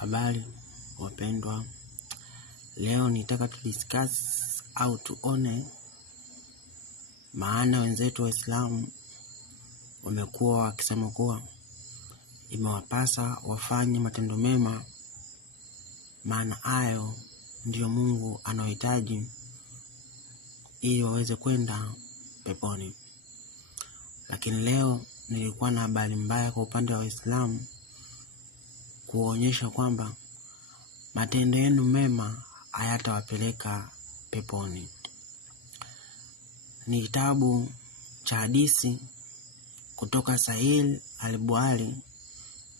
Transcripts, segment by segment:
Habari wapendwa, leo nitaka discuss au tuone maana wenzetu Waislamu wamekuwa wakisema kuwa imewapasa wafanye matendo mema, maana hayo ndio Mungu anahitaji ili waweze kwenda peponi. Lakini leo nilikuwa na habari mbaya kwa upande wa Waislamu, kuonyesha kwamba matendo yenu mema hayatawapeleka peponi. Ni kitabu cha hadithi kutoka Sahih al-Bukhari,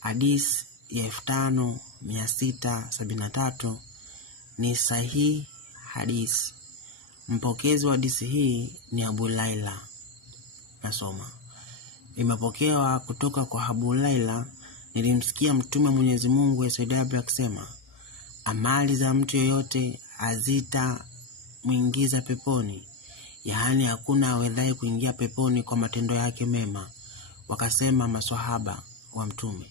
hadithi ya 5673. Ni sahihi hadithi. Mpokezi wa hadithi hii ni Abu Laila. Nasoma. Imepokewa kutoka kwa Abu Laila, nilimsikia Mtume Mwenyezi Mungu akisema, amali za mtu yeyote hazitamuingiza peponi, yaani hakuna awezaye kuingia peponi kwa matendo yake mema. Wakasema maswahaba wa Mtume,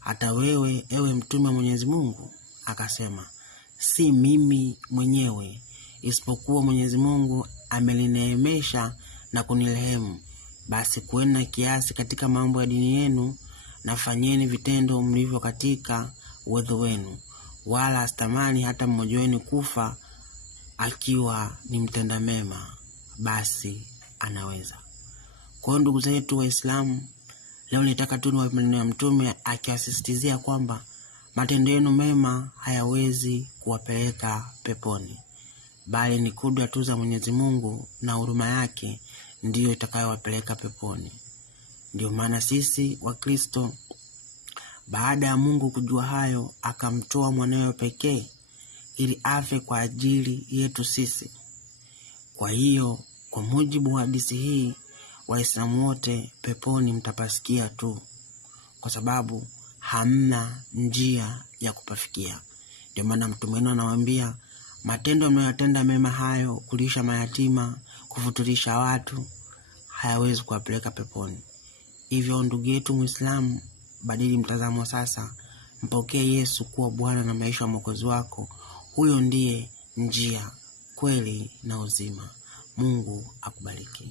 hata wewe ewe Mtume Mwenyezi Mungu? Akasema, si mimi mwenyewe, isipokuwa Mwenyezi Mungu amelineemesha na kunirehemu. Basi kueni kiasi katika mambo ya dini yenu, na fanyeni vitendo mlivyo katika uwezo wenu, wala asitamani hata mmoja wenu kufa akiwa ni mtenda mema, basi anaweza. Kwa ndugu zetu Waislamu, leo nitaka tu maneno ya Mtume akiasisitizia kwamba matendo yenu mema hayawezi kuwapeleka peponi, bali ni kudra tu za Mwenyezi Mungu na huruma yake ndiyo itakayowapeleka peponi. Ndio maana sisi Wakristo, baada ya Mungu kujua hayo, akamtoa mwanawe pekee ili afe kwa ajili yetu sisi. Kwa hiyo, kwa mujibu wa hadithi hii, Waislamu wote peponi mtapasikia tu, kwa sababu hamna njia ya kupafikia. Ndio maana Mtume anawaambia, matendo mnayotenda mema hayo, kulisha mayatima, kufuturisha watu, hayawezi kuwapeleka peponi. Hivyo ndugu yetu Muislamu, badili mtazamo sasa, mpokee Yesu kuwa Bwana na maisha ya Mwokozi wako. Huyo ndiye njia, kweli na uzima. Mungu akubariki.